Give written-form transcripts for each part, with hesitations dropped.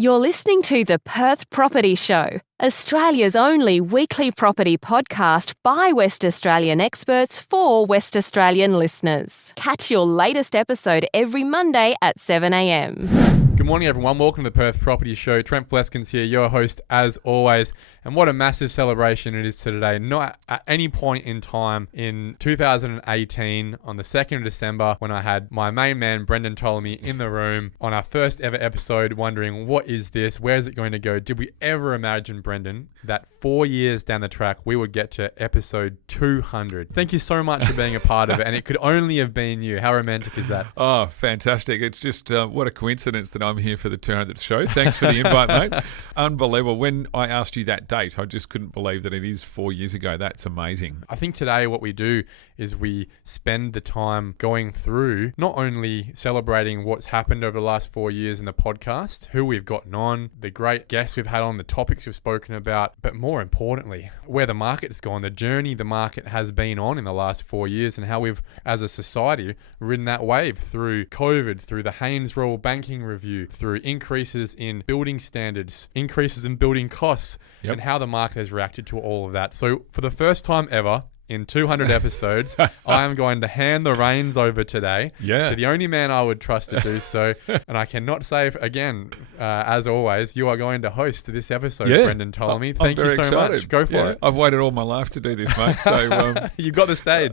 You're listening to the Perth Property Show, Australia's only weekly property podcast by West Australian experts for West Australian listeners. Catch your latest episode every Monday at 7 a.m. Good morning, everyone. Welcome to the Perth Property Show. Trent here, your host as always. And what a massive celebration it is today. Not at any point in time in 2018, on the 2nd of December, when I had my main man, Brendon Ptolomey, in the room on our first ever episode, wondering, what is this? Where is it going to go? Did we ever imagine, Brendon, that 4 years down the track, we would get to episode 200? Thank you so much for being a part of it. And it could only have been you. How romantic is that? Oh, fantastic. It's just what a coincidence that I'm here for the 200th show. Thanks for the invite, mate. Unbelievable. When I asked you that date, I just couldn't believe that it is 4 years ago. That's amazing. I think today what we do is we spend the time going through not only celebrating what's happened over the last 4 years in the podcast, who we've gotten on, the great guests we've had on, the topics we've spoken about, but more importantly, where the market's gone, the journey the market has been on in the last 4 years, and how we've, as a society, ridden that wave through COVID, through the Haynes Royal Banking Review, through increases in building standards, increases in building costs, and how the market has reacted to all of that. So for the first time ever, in 200 episodes, I am going to hand the reins over today to the only man I would trust to do so. And I cannot say again, as always, you are going to host this episode, Brendon Ptolomey. Thank you so much. Go for it. I've waited all my life to do this, mate. So you've got the stage.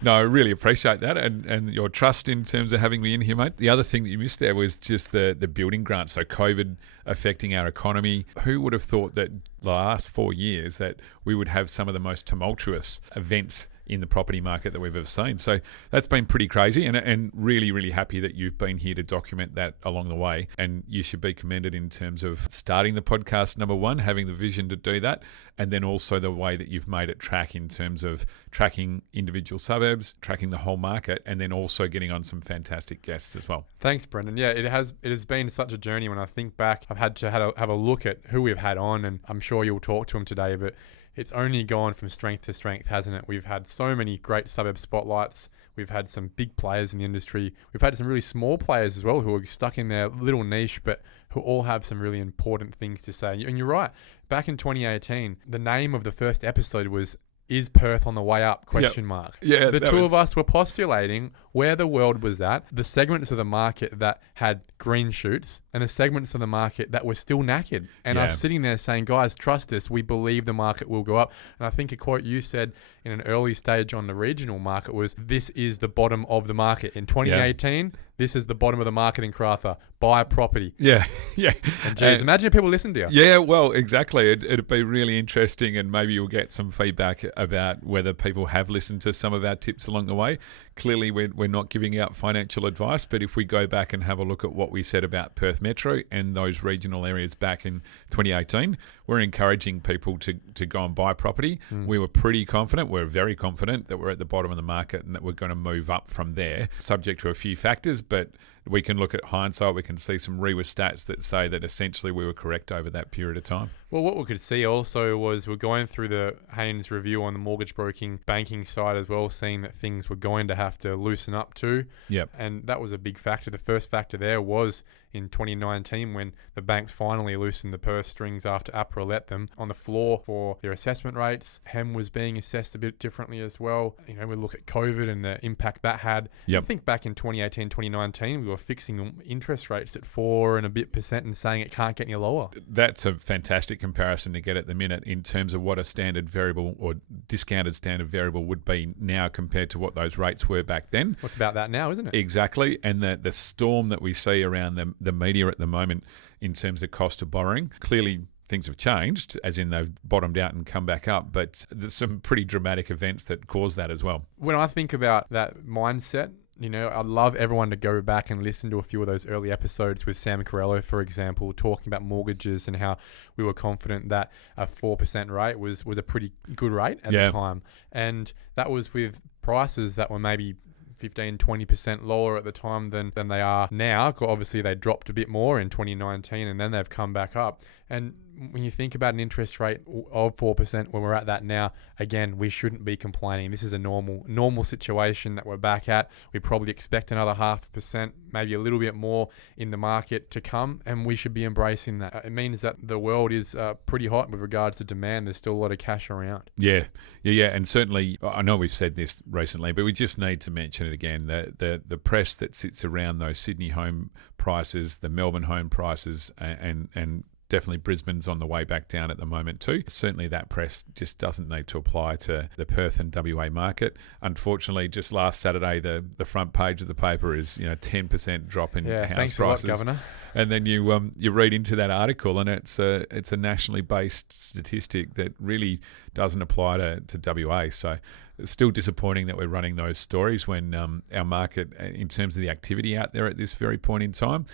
No, I really appreciate that and your trust in terms of having me in here, mate. The other thing that you missed there was just the building grant. So COVID affecting our economy. Who would have thought that the last 4 years that we would have some of the most tumultuous events in the property market that we've ever seen? So that's been pretty crazy, and really, really happy that you've been here to document that along the way. And you should be commended in terms of starting the podcast, number one, having the vision to do that, and then also the way that you've made it track in terms of tracking individual suburbs, tracking the whole market, and then also getting on some fantastic guests as well. Thanks, Brendon. Yeah, it has been such a journey. When I think back, I've had to have a look at who we've had on, and I'm sure you'll talk to them today, but it's only gone from strength to strength, hasn't it? We've had so many great suburb spotlights. We've had some big players in the industry. We've had some really small players as well who are stuck in their little niche, but who all have some really important things to say. And you're right. Back in 2018, the name of the first episode was "Is Perth on the Way Up?" ? Yeah, the two of us were postulating where the world was at, the segments of the market that had green shoots, and the segments of the market that were still knackered. And I was sitting there saying, guys, trust us, we believe the market will go up. And I think a quote you said in an early stage on the regional market was, "This is the bottom of the market." In 2018, this is the bottom of the market in Karratha. Buy a property. Yeah. And geez, imagine if people listen to you. Yeah, well, exactly. It'd be really interesting, and maybe you'll get some feedback about whether people have listened to some of our tips along the way. Clearly, we're not giving out financial advice, but if we go back and have a look at what we said about Perth Metro and those regional areas back in 2018, we're encouraging people to go and buy property. We were pretty confident. We're very confident that we're at the bottom of the market and that we're going to move up from there, subject to a few factors, but we can look at hindsight. We can see some REWA stats that say that essentially we were correct over that period of time. Well, what we could see also was we're going through the Haynes review on the mortgage broking banking side as well, seeing that things were going to have to loosen up too. Yep. And that was a big factor. The first factor there was in 2019 when the banks finally loosened the purse strings after APRA let them on the floor for their assessment rates. HEM was being assessed a bit differently as well. You know, we look at COVID and the impact that had. Yep. I think back in 2018, 2019, we were fixing interest rates at 4% and a bit and saying it can't get any lower. That's a fantastic comparison to get at the minute in terms of what a standard variable or discounted standard variable would be now compared to what those rates were back then. What's about that now, isn't it? Exactly. And the storm that we see around the media at the moment in terms of cost of borrowing, clearly things have changed, as in they've bottomed out and come back up, but there's some pretty dramatic events that cause that as well. When I think about that mindset, you know, I'd love everyone to go back and listen to a few of those early episodes with Sam Carello, for example, talking about mortgages and how we were confident that a 4% rate was a pretty good rate at the time. And that was with prices that were maybe 15-20% lower at the time than they are now. Obviously, they dropped a bit more in 2019 and then they've come back up. And when you think about an interest rate of 4% when we're at that now, again, we shouldn't be complaining. This is a normal situation that we're back at. We probably expect another 0.5%, maybe a little bit more in the market to come, and we should be embracing that. It means that the world is pretty hot with regards to demand. There's still a lot of cash around. Yeah. And certainly, I know we've said this recently, but we just need to mention it again. The press that sits around those Sydney home prices, the Melbourne home prices, and definitely Brisbane's on the way back down at the moment too. Certainly that press just doesn't need to apply to the Perth and WA market. Unfortunately, just last Saturday, the front page of the paper is 10% drop in house thanks prices. a lot, Governor. And then you read into that article, and it's a nationally based statistic that really doesn't apply to WA. So it's still disappointing that we're running those stories when our market, in terms of the activity out there at this very point in time,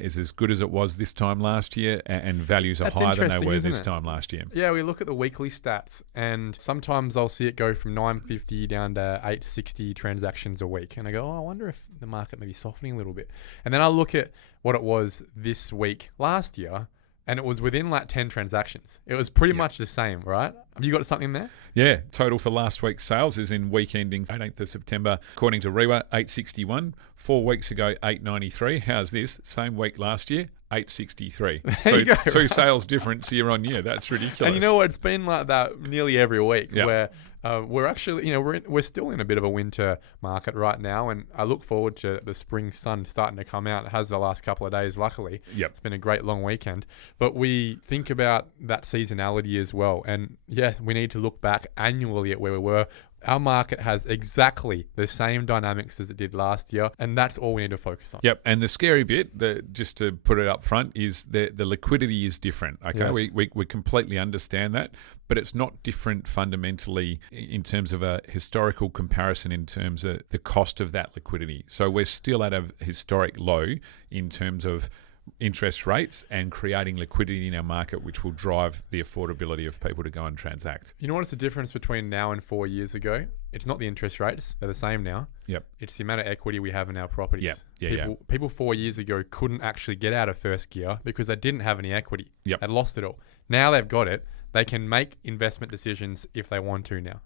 is as good as it was this time last year, and values are higher than they were this time last year. Yeah, we look at the weekly stats, and sometimes I'll see it go from 950 down to 860 transactions a week. And I go, I wonder if the market may be softening a little bit. And then I look at what it was this week last year, and it was within like 10 transactions. It was pretty much the same, right? Have you got something there? Yeah, total for last week's sales is in week ending 18th of September, according to REWA, 861. 4 weeks ago, 893. How's this? Same week last year, 863. So 2 sales difference year on year. That's ridiculous. And you know what? It's been like that nearly every week where we're actually, we're still in a bit of a winter market right now, and I look forward to the spring sun starting to come out. It has the last couple of days, luckily. It's been a great long weekend. But we think about that seasonality as well. And yeah, we need to look back annually at where we were. Our market has exactly the same dynamics as it did last year, and that's all we need to focus on. And the scary bit, just to put it up front, is the liquidity is different. Okay, we completely understand that, but it's not different fundamentally in terms of a historical comparison in terms of the cost of that liquidity. So we're still at a historic low in terms of interest rates and creating liquidity in our market, which will drive the affordability of people to go and transact. You know what's the difference between now and 4 years ago? It's not the interest rates. They're the same now. It's the amount of equity we have in our properties. People 4 years ago couldn't actually get out of first gear because they didn't have any equity. They'd lost it all. Now they've got it. They can make investment decisions if they want to now.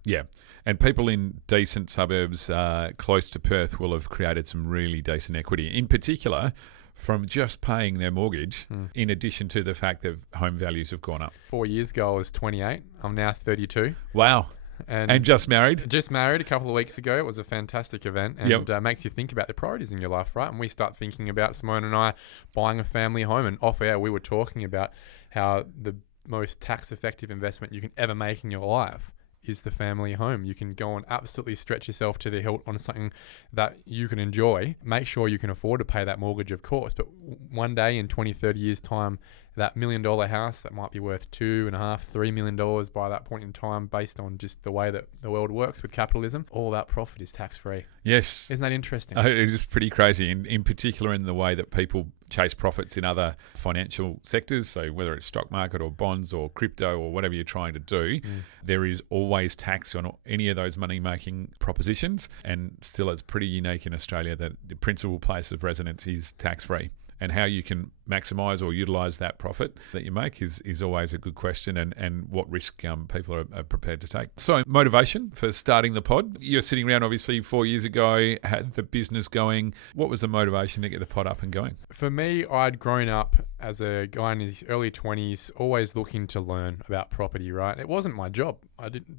And people in decent suburbs close to Perth will have created some really decent equity. In particular, from just paying their mortgage, in addition to the fact that home values have gone up. 4 years ago, I was 28. I'm now 32. Wow. And just married? Just married a couple of weeks ago. It was a fantastic event, and makes you think about the priorities in your life, right? And we start thinking about Simone and I buying a family home, and off air we were talking about how the most tax-effective investment you can ever make in your life is the family home. You can go and absolutely stretch yourself to the hilt on something that you can enjoy. Make sure you can afford to pay that mortgage, of course, but one day in 20, 30 years' time, that $1 million house that might be worth $2.5, $3 million by that point in time, based on just the way that the world works with capitalism, all that profit is tax-free. Yes. Isn't that interesting? It is pretty crazy, in particular in the way that people chase profits in other financial sectors. So whether it's stock market or bonds or crypto or whatever you're trying to do, there is always tax on any of those money-making propositions. And still, it's pretty unique in Australia that the principal place of residence is tax-free. And how you can maximise or utilise that profit that you make is always a good question, and what risk people are prepared to take. So motivation for starting the pod. You're sitting around obviously 4 years ago, had the business going. What was the motivation to get the pod up and going? For me, I'd grown up as a guy in his early 20s, always looking to learn about property, right? It wasn't my job.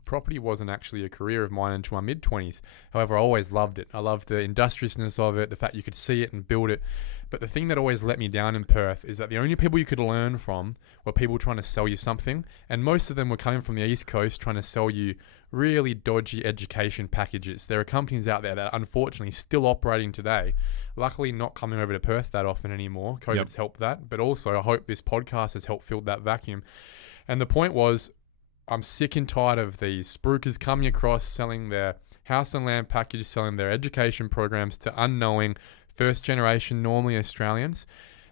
Property wasn't actually a career of mine until my mid-20s. However, I always loved it. I loved the industriousness of it, the fact you could see it and build it. But the thing that always let me down in Perth is that the only people you could learn from were people trying to sell you something. And most of them were coming from the East Coast trying to sell you really dodgy education packages. There are companies out there that are unfortunately still operating today. Luckily not coming over to Perth that often anymore. COVID's helped that. But also I hope this podcast has helped fill that vacuum. And the point was, I'm sick and tired of these spruikers coming across selling their house and land package, selling their education programs to unknowing first generation, normally Australians.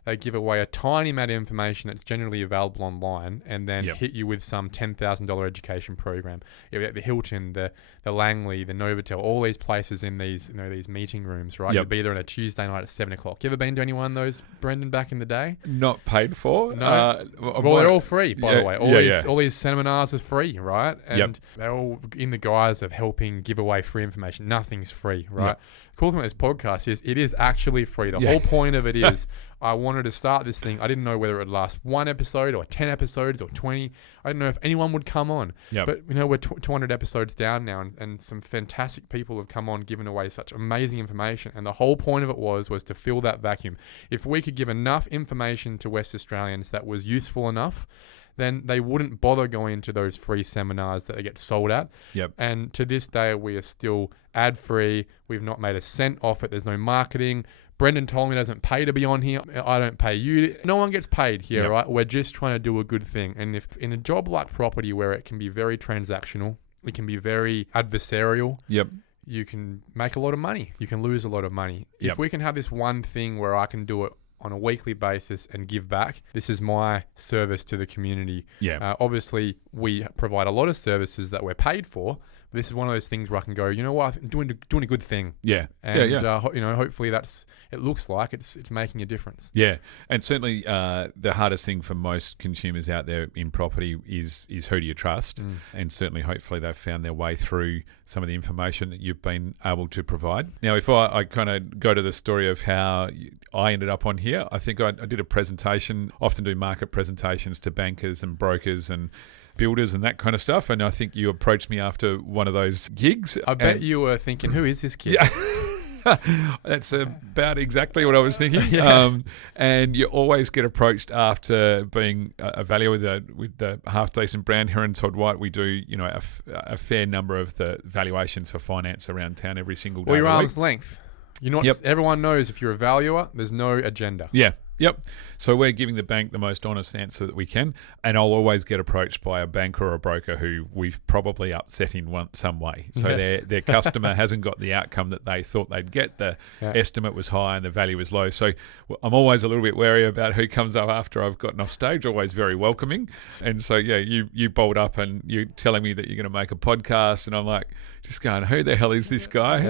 they give away a tiny amount of information that's generally available online, and then hit you with some $10,000 education program. The Hilton, the Langley, the Novotel, all these places in these these meeting rooms, right? You'd be there on a Tuesday night at 7:00. You ever been to any one of those, Brendon, back in the day? Not paid for. No. Well, they're all free, by the way. All these seminars are free, right? And they're all in the guise of helping give away free information. Nothing's free, right? The cool thing about this podcast is it is actually free. The whole point of it is I wanted to start this thing. I didn't know whether it would last 1 episode or 10 episodes or 20. I didn't know if anyone would come on. But we're 200 episodes down now, and some fantastic people have come on giving away such amazing information. And the whole point of it was to fill that vacuum. If we could give enough information to West Australians that was useful enough, then they wouldn't bother going to those free seminars that they get sold at. And to this day, we are still ad-free. We've not made a cent off it. There's no marketing. Brendon Ptolomey doesn't pay to be on here. I don't pay you. No one gets paid here, right? We're just trying to do a good thing. And if in a job like property, where it can be very transactional, it can be very adversarial, you can make a lot of money. You can lose a lot of money. If we can have this one thing where I can do it on a weekly basis and give back, this is my service to the community. Obviously, we provide a lot of services that we're paid for. But this is one of those things where I can go, you know what, I'm doing a good thing. Hopefully it looks like it's making a difference. And certainly the hardest thing for most consumers out there in property is who do you trust? And certainly, hopefully, they've found their way through some of the information that you've been able to provide. Now, if I kind of go to the story of how I ended up on here, I think I did a presentation, often do market presentations to bankers and brokers and builders and that kind of stuff. And I think you approached me after one of those gigs. I bet you were thinking, who is this kid? That's about exactly what I was thinking. And you always get approached after being a valuer with the half decent brand here in Todd White. We do, a fair number of the valuations for finance around town every single day. Well, your arm's length. Everyone knows if you're a valuer, there's no agenda. So we're giving the bank the most honest answer that we can, and I'll always get approached by a banker or a broker who we've probably upset in some way. So their customer hasn't got the outcome that they thought they'd get. The estimate was high and the value was low. So I'm always a little bit wary about who comes up after I've gotten off stage. Always very welcoming. And so you bowled up and you're telling me that you're going to make a podcast, and I'm like, just going, who the hell is this guy?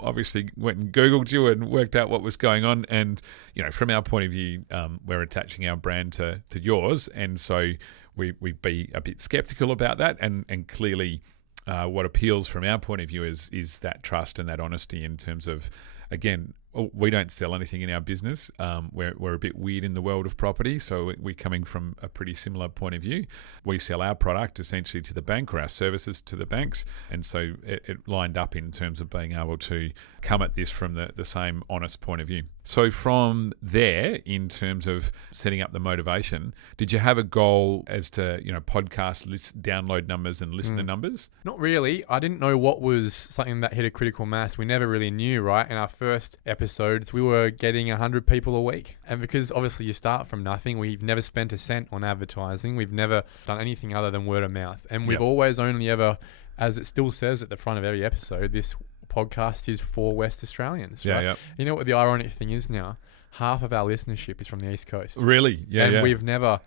Obviously went and Googled you and worked out what was going on. And from our point of view, we're attaching our brand to yours, and so we be a bit skeptical about that. And clearly, what appeals from our point of view is that trust and that honesty in terms of, again, we don't sell anything in our business. We're a bit weird in the world of property, so we're coming from a pretty similar point of view. We sell our product essentially to the bank, or our services to the banks, and so it lined up in terms of being able to come at this from the same honest point of view. So from there, in terms of setting up the motivation, did you have a goal as to podcast download numbers and listener numbers? Not really. I didn't know what was something that hit a critical mass. We never really knew, right? In our first episodes, we were getting 100 people a week, and because obviously you start from nothing, we've never spent a cent on advertising. We've never done anything other than word of mouth, and we've always only ever, as it still says at the front of every episode, this podcast is for West Australians, right? You know what the ironic thing is now? Half of our listenership is from the East Coast. Really? And we've never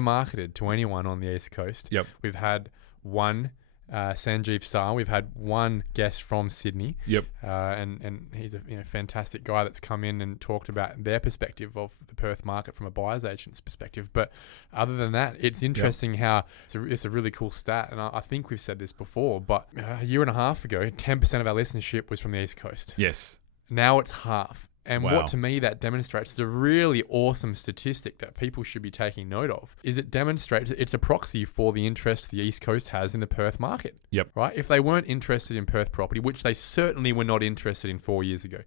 marketed to anyone on the East Coast. We've had one Sanjeev Sar. We've had one guest from Sydney. And he's a fantastic guy that's come in and talked about their perspective of the Perth market from a buyer's agent's perspective. But other than that, it's interesting how it's a really cool stat. And I think we've said this before, but a year and a half ago, 10% of our listenership was from the East Coast. Yes. Now it's half. And what to me that demonstrates is a really awesome statistic that people should be taking note of, is it demonstrates it's a proxy for the interest the East Coast has in the Perth market. Right? If they weren't interested in Perth property, which they certainly were not interested in 4 years ago.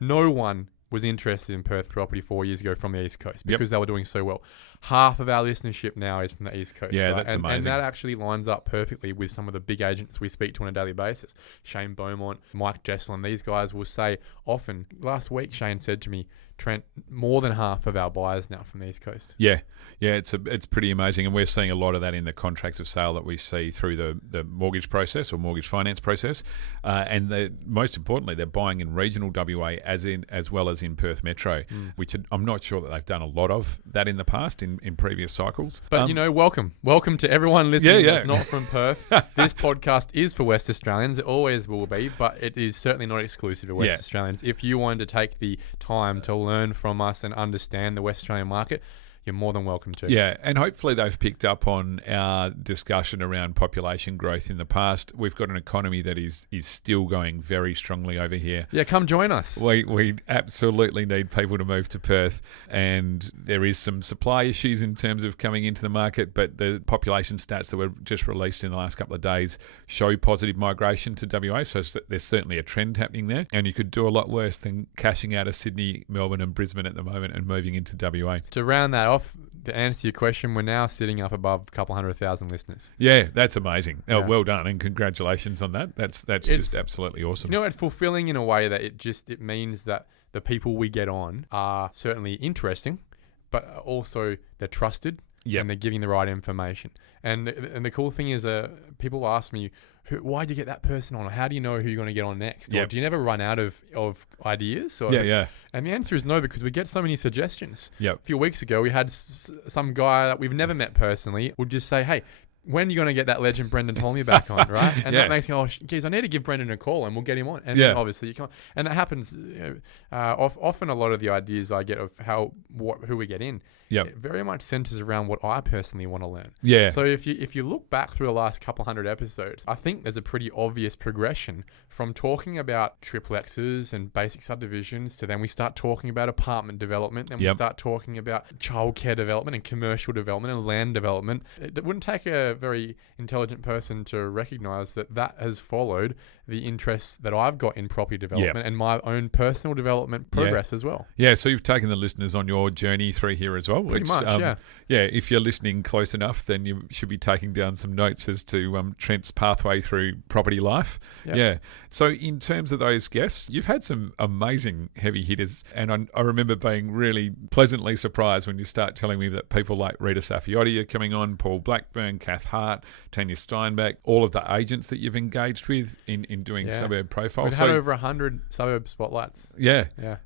No one was interested in Perth property 4 years ago from the East Coast because they were doing so well. half of our listenership now is from the East Coast. Yeah, right? that's amazing. And that actually lines up perfectly with some of the big agents we speak to on a daily basis. Shane Beaumont, Mike Jesselin, these guys will say often. Last week, Shane said to me, Trent, more than half of our buyers now from the East Coast. Yeah, it's pretty amazing, and we're seeing a lot of that in the contracts of sale that we see through the mortgage process or mortgage finance process, and most importantly, they're buying in regional WA as well as in Perth Metro, which I'm not sure that they've done a lot of that in the past in previous cycles. But welcome to everyone listening that's not from Perth. This podcast is for West Australians. It always will be, but it is certainly not exclusive to West Australians. If you wanted to take the time to learn from us and understand the West Australian market, you're more than welcome to. Yeah, and hopefully they've picked up on our discussion around population growth in the past. We've got an economy that is still going very strongly over here. Yeah, come join us. We absolutely need people to move to Perth, and there is some supply issues in terms of coming into the market, but the population stats that were just released in the last couple of days show positive migration to WA, so there's certainly a trend happening there, and you could do a lot worse than cashing out of Sydney, Melbourne and Brisbane at the moment and moving into WA. To round that off, to answer your question, we're now sitting up above a couple 100,000 listeners. Yeah, that's amazing. Yeah. Oh, well done, and congratulations on that. That's just absolutely awesome. It's fulfilling in a way that it means that the people we get on are certainly interesting, but also they're trusted and they're giving the right information. And the cool thing is, people ask me, why do you get that person on? Or how do you know who you're going to get on next? Or do you never run out of ideas? Or, And the answer is no, because we get so many suggestions. A few weeks ago, we had some guy that we've never met personally would just say, hey, when are you going to get that legend Brendon Ptolomey back on, right? And that makes me, geez, I need to give Brendon a call and we'll get him on. And then obviously you can't. And that happens often. A lot of the ideas I get of who we get in, it very much centers around what I personally want to learn. Yeah. So if you look back through the last couple 100 episodes, I think there's a pretty obvious progression from talking about triplexes and basic subdivisions to then we start talking about apartment development, and we start talking about childcare development and commercial development and land development. It wouldn't take a very intelligent person to recognize that has followed the interests that I've got in property development and my own personal development progress as well. Yeah, so you've taken the listeners on your journey through here as well. Pretty much, if you're listening close enough, then you should be taking down some notes as to Trent's pathway through property life. So in terms of those guests, you've had some amazing heavy hitters, and I remember being really pleasantly surprised when you start telling me that people like Rita Safiotti are coming on, Paul Blackburn, Kath Hart, Tanya Steinbeck, all of the agents that you've engaged with in doing suburb profiles. We've had over 100 suburb spotlights.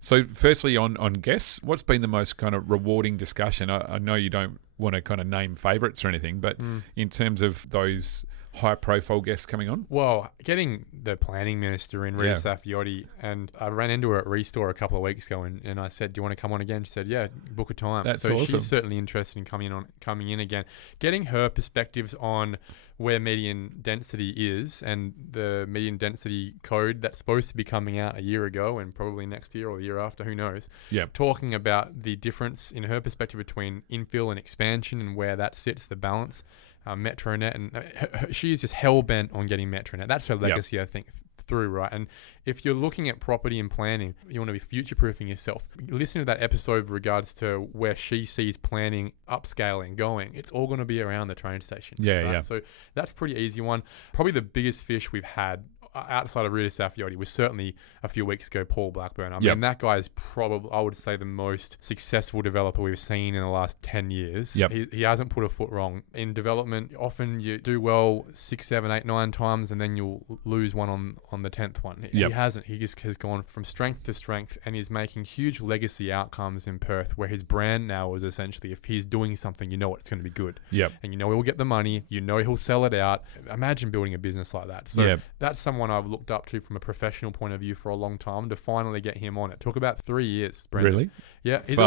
So firstly on guests, what's been the most kind of rewarding discussion? I know you don't want to kind of name favourites or anything, but in terms of those high-profile guests coming on? Well, getting the planning minister in, Rita Safiotti, and I ran into her at Restore a couple of weeks ago, and I said, do you want to come on again? She said, yeah, book a time. That's awesome. She's certainly interested in coming in again. Getting her perspectives on where median density is and the median density code that's supposed to be coming out a year ago and probably next year or the year after, who knows. Talking about the difference in her perspective between infill and expansion and where that sits, the balance. Metronet, and she is just hell-bent on getting Metronet. That's her legacy, I think, through, right? And if you're looking at property and planning, you want to be future-proofing yourself. Listen to that episode with regards to where she sees planning upscaling going. It's all going to be around the train stations. So that's a pretty easy one. Probably the biggest fish we've had outside of Rita Safiotti was certainly a few weeks ago, Paul Blackburn. I mean, that guy is probably, I would say, the most successful developer we've seen in the last 10 years. He hasn't put a foot wrong. In development, often you do well 6, 7, 8, 9 times and then you'll lose one on the 10th one. He hasn't. He just has gone from strength to strength and is making huge legacy outcomes in Perth, where his brand now is essentially, if he's doing something, you know it's going to be good. And you know he'll get the money. You know he'll sell it out. Imagine building a business like that. So that's someone I've looked up to from a professional point of view for a long time. To finally get him on, it took about 3 years. Brendon. Really? Yeah, he's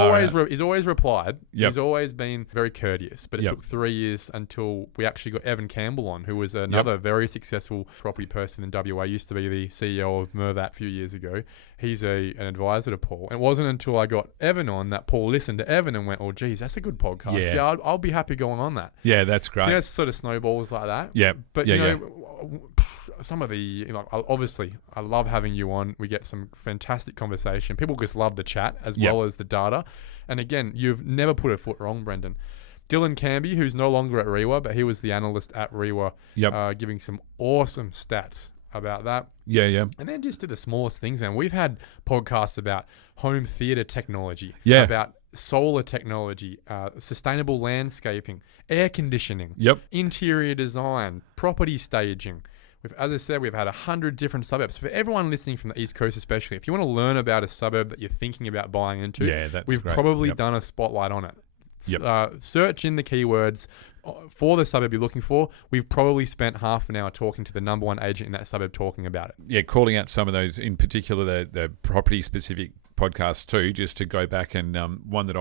always replied. He's always been very courteous, but it took 3 years until we actually got Evan Campbell on, who was another very successful property person in WA. Used to be the CEO of Mervat a few years ago. He's an advisor to Paul. And it wasn't until I got Evan on that Paul listened to Evan and went, oh, geez, that's a good podcast. Yeah, I'll be happy going on that. Yeah, that's great. So, sort of snowballs like that. Yeah. But, some of the, obviously, I love having you on. We get some fantastic conversation. People just love the chat as well as the data. And again, you've never put a foot wrong, Brendon. Dylan Canby, who's no longer at REWA, but he was the analyst at REWA, giving some awesome stats about that. Yeah. And then just to the smallest things, man. We've had podcasts about home theatre technology, about solar technology, sustainable landscaping, air conditioning, interior design, property staging. As I said, we've had 100 different suburbs. For everyone listening from the East Coast especially, if you want to learn about a suburb that you're thinking about buying into, we've probably done a spotlight on it. Search in the keywords for the suburb you're looking for. We've probably spent half an hour talking to the number one agent in that suburb talking about it. Yeah, calling out some of those, in particular the property-specific podcasts too, just to go back and one that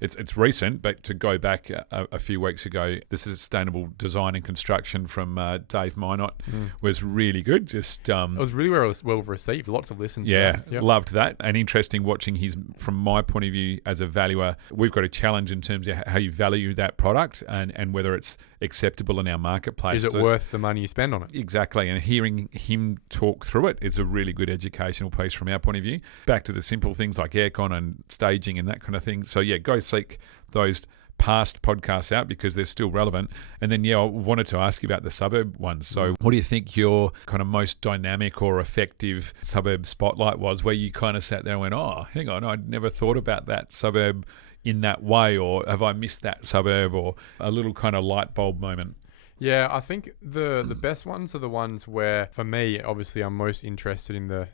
it's recent, but to go back a few weeks ago, the Sustainable Design and Construction from Dave Minot was really good. Just it was really well received. Lots of listens. Loved that. And interesting watching from my point of view as a valuer, we've got a challenge in terms of how you value that product and whether it's acceptable in our marketplace. Is it worth the money you spend on it? Exactly. And hearing him talk through it is a really good educational piece from our point of view. Back to the simple things like aircon and staging and that kind of thing. So go seek those past podcasts out because they're still relevant. And then, I wanted to ask you about the suburb ones. So what do you think your kind of most dynamic or effective suburb spotlight was, where you kind of sat there and went, oh, hang on, I'd never thought about that suburb in that way, or have I missed that suburb, or a little kind of light bulb moment? Yeah, I think the best ones are the ones where, for me, obviously I'm most interested in the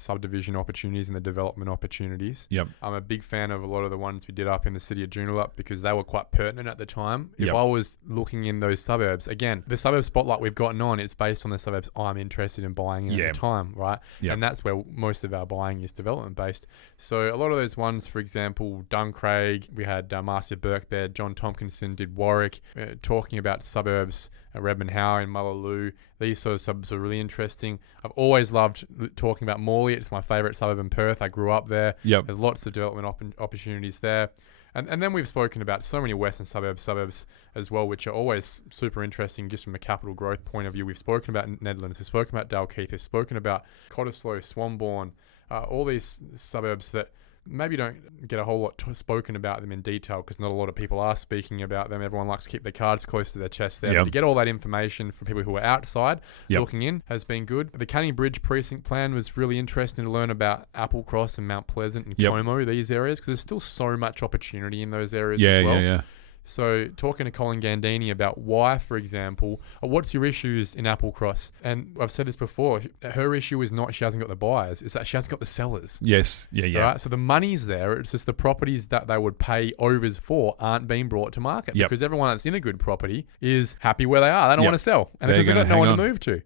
subdivision opportunities and the development opportunities. I'm a big fan of a lot of the ones we did up in the city of Joondalup because they were quite pertinent at the time. If I was looking in those suburbs, again, the suburb spotlight we've gotten on, it's based on the suburbs I'm interested in buying in at the time, right? And that's where most of our buying is development based. So a lot of those ones, for example, Duncraig, we had Marcia Burke there, John Tompkinson did Warwick, talking about suburbs, Redmond Howe in Mullaloo. These sort of suburbs are really interesting. I've always loved talking about Morley. It's my favourite suburb in Perth. I grew up there. There's lots of development opportunities there. And then we've spoken about so many western suburbs as well, which are always super interesting just from a capital growth point of view. We've spoken about Nedlands. We've spoken about Dalkeith. We've spoken about Cottesloe, Swanbourne, all these suburbs that maybe don't get a whole lot spoken about them in detail because not a lot of people are speaking about them. Everyone likes to keep their cards close to their chest there. But to get all that information from people who are outside looking in has been good. The Canning Bridge precinct plan was really interesting to learn about Applecross and Mount Pleasant and Como, these areas, because there's still so much opportunity in those areas as well. So talking to Colin Gandini about why, for example, what's your issues in Applecross? And I've said this before, her issue is not she hasn't got the buyers, it's that she hasn't got the sellers. Right? So the money's there, it's just the properties that they would pay overs for aren't being brought to market because everyone that's in a good property is happy where they are. They don't want to sell. And because they've got no one to move to.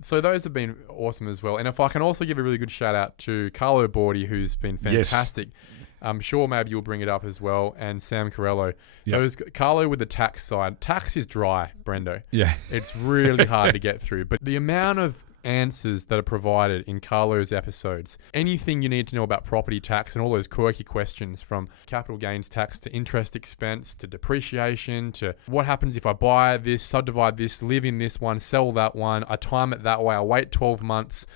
So those have been awesome as well. And if I can also give a really good shout out to Carlo Bordi, who's been fantastic. I'm sure maybe you'll bring it up as well, and Sam Corello. Those Carlo with the tax side. Tax is dry, Brendo. It's really hard to get through. But the amount of answers that are provided in Carlo's episodes, anything you need to know about property tax and all those quirky questions, from capital gains tax to interest expense to depreciation to what happens if I buy this, subdivide this, live in this one, sell that one, I time it that way, I wait 12 months.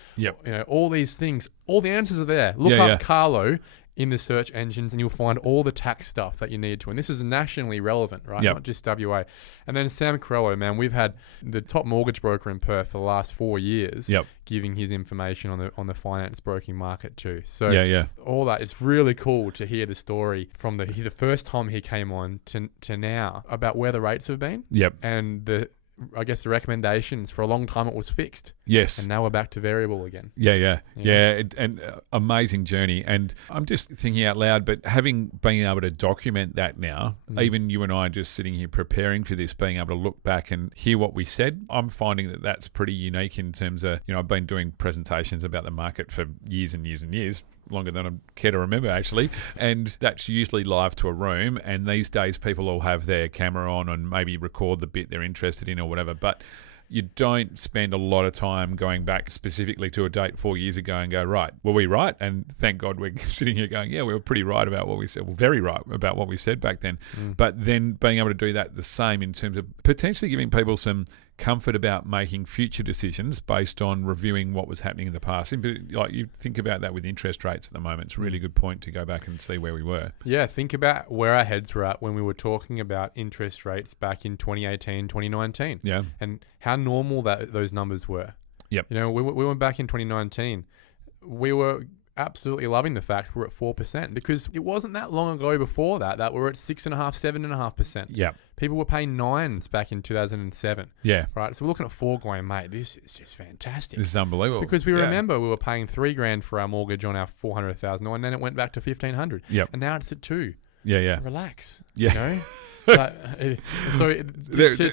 All these things, all the answers are there. Look up Carlo in the search engines and you'll find all the tax stuff that you need to. And this is nationally relevant, right? Not just WA. And then Sam Corello, man, we've had the top mortgage broker in Perth for the last 4 years giving his information on the finance broking market too. So all that, it's really cool to hear the story from the first time he came on to now about where the rates have been. And the recommendations. For a long time it was fixed. And now we're back to variable again. And amazing journey. And I'm just thinking out loud, but having been able to document that now, even you and I just sitting here preparing for this, being able to look back and hear what we said, I'm finding that that's pretty unique in terms of, I've been doing presentations about the market for years and years and years, longer than I care to remember actually, and that's usually live to a room, and these days people all have their camera on and maybe record the bit they're interested in or whatever, but you don't spend a lot of time going back specifically to a date 4 years ago and go, right, were we right? And thank God we're sitting here going, we were pretty right about what we said. Well, very right about what we said back then. But then being able to do that the same in terms of potentially giving people some comfort about making future decisions based on reviewing what was happening in the past. But like you think about that with interest rates at the moment, it's a really good point to go back and see where we were. Yeah, think about where our heads were at when we were talking about interest rates back in 2018, 2019. Yeah. And how normal those numbers were. Yep. You know, we went back in 2019. We were absolutely loving the fact we're at 4% because it wasn't that long ago before that we're at 6.5%, 7.5%. Yeah. People were paying 9s back in 2007. Yeah. Right. So we're looking at 4 going, mate, this is just fantastic. This is unbelievable. Because we remember we were paying $3,000 for our mortgage on our $400,000 and then it went back to $1,500. Yep. And now it's at 2. Yeah. Relax. Yeah. You know?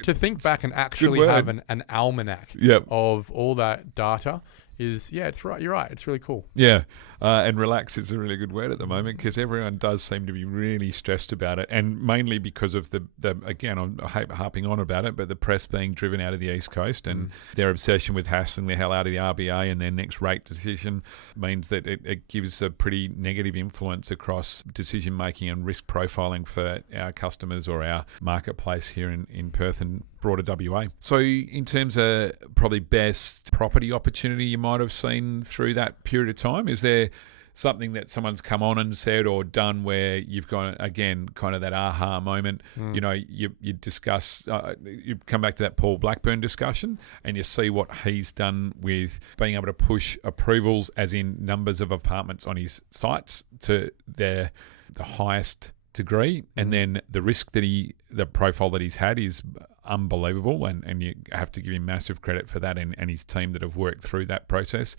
To think back and actually have an almanac of all that data is, it's right. You're right. It's really cool. Yeah. And relax is a really good word at the moment because everyone does seem to be really stressed about it. And mainly because of the again, I'm harping on about it, but the press being driven out of the East Coast and their obsession with hassling the hell out of the RBA and their next rate decision means that it gives a pretty negative influence across decision making and risk profiling for our customers or our marketplace here in Perth and broader WA. So in terms of probably best property opportunity you might have seen through that period of time, is there something that someone's come on and said or done where you've got, again, kind of that aha moment? You know, you discuss, you come back to that Paul Blackburn discussion and you see what he's done with being able to push approvals, as in numbers of apartments on his sites, to the highest degree, and then the risk that the profile that he's had is unbelievable, and you have to give him massive credit for that and his team that have worked through that process.